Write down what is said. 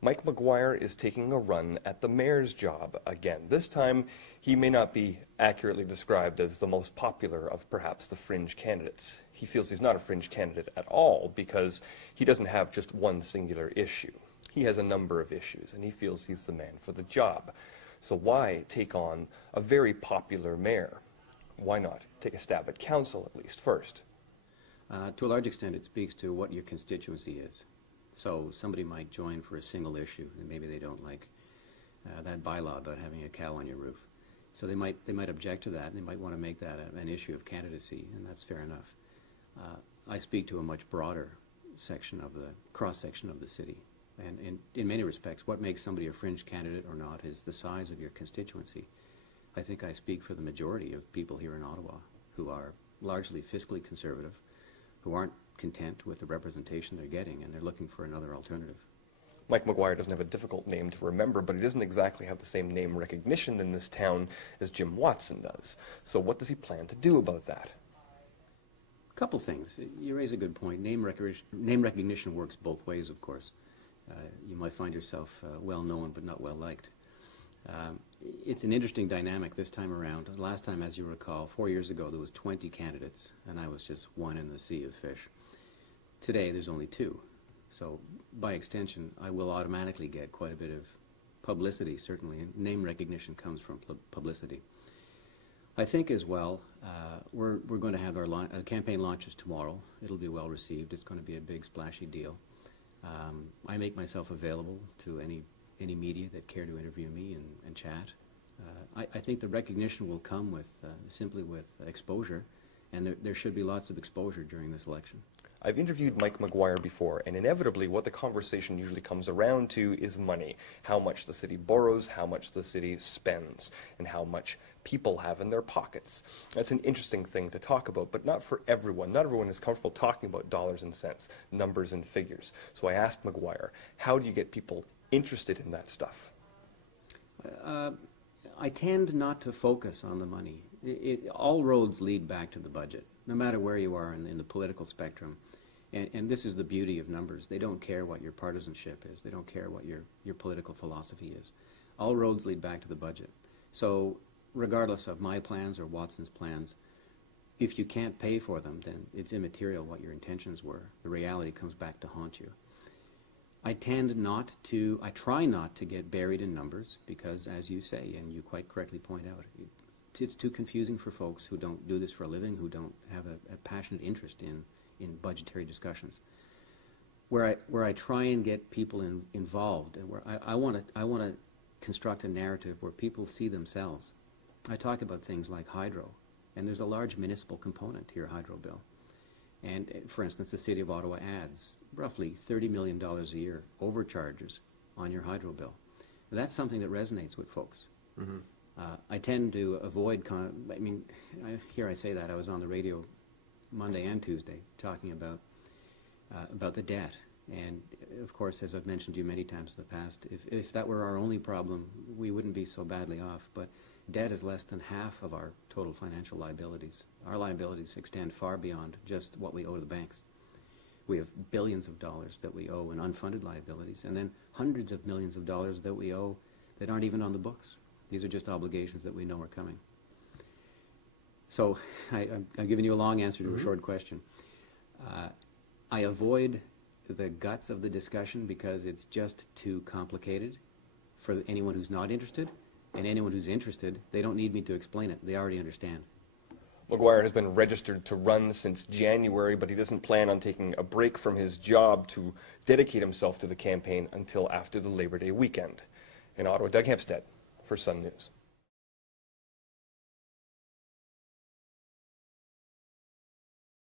Mike Maguire is taking a run at the mayor's job again. This time, he may not be accurately described as the most popular of perhaps the fringe candidates. He feels he's not a fringe candidate at all because he doesn't have just one singular issue. He has a number of issues, and he feels he's the man for the job. So why take on a very popular mayor? Why not take a stab at council at least first? To a large extent, it speaks to what your constituency is. So somebody might join for a single issue, and maybe they don't like that bylaw about having a cow on your roof. So they might object to that, and they might want to make that an issue of candidacy, and that's fair enough. I speak to a much broader section of the cross-section of the city, and in many respects, what makes somebody a fringe candidate or not is the size of your constituency. I think I speak for the majority of people here in Ottawa who are largely fiscally conservative, who aren't content with the representation they're getting, and they're looking for another alternative. Mike Maguire doesn't have a difficult name to remember, but he doesn't exactly have the same name recognition in this town as Jim Watson does. So what does he plan to do about that? A couple things. You raise a good point. Name recognition works both ways, of course. You might find yourself well known but not well liked. It's an interesting dynamic this time around. Last time, as you recall, 4 years ago, there was 20 candidates, and I was just one in the sea of fish. Today, there's only 2. So, by extension, I will automatically get quite a bit of publicity, certainly, and name recognition comes from publicity. I think as well, we're going to have our campaign launches tomorrow. It'll be well received. It's going to be a big, splashy deal. I make myself available to any media that care to interview me and chat. I think the recognition will come with simply with exposure, and there should be lots of exposure during this election. I've interviewed Mike Maguire before, and inevitably what the conversation usually comes around to is money. How much the city borrows, how much the city spends, and how much people have in their pockets. That's an interesting thing to talk about, but not for everyone. Not everyone is comfortable talking about dollars and cents, numbers and figures. So I asked Maguire, how do you get people interested in that stuff? I tend not to focus on the money. All roads lead back to the budget, no matter where you are in the political spectrum. And this is the beauty of numbers. They don't care what your partisanship is. They don't care what your political philosophy is. All roads lead back to the budget. So regardless of my plans or Watson's plans, if you can't pay for them, then it's immaterial what your intentions were. The reality comes back to haunt you. I try not to get buried in numbers because, as you say, and you quite correctly point out, it's too confusing for folks who don't do this for a living, who don't have a passionate interest in budgetary discussions. Where I try and get people involved, and where I want to construct a narrative where people see themselves. I talk about things like hydro, and there's a large municipal component to your hydro bill. And for instance, the City of Ottawa adds roughly $30 million a year overcharges on your hydro bill. And that's something that resonates with folks. Mm-hmm. I tend to avoid, here I say that, I was on the radio Monday and Tuesday talking about the debt. And of course, as I've mentioned to you many times in the past, if that were our only problem, we wouldn't be so badly off. But debt is less than half of our total financial liabilities. Our liabilities extend far beyond just what we owe to the banks. We have billions of dollars that we owe in unfunded liabilities, and then hundreds of millions of dollars that we owe that aren't even on the books. These are just obligations that we know are coming. So I've given you a long answer to a short question. I avoid the guts of the discussion because it's just too complicated for anyone who's not interested. And anyone who's interested, they don't need me to explain it. They already understand. Maguire has been registered to run since January, but he doesn't plan on taking a break from his job to dedicate himself to the campaign until after the Labor Day weekend. In Ottawa, Doug Hempstead for Sun News.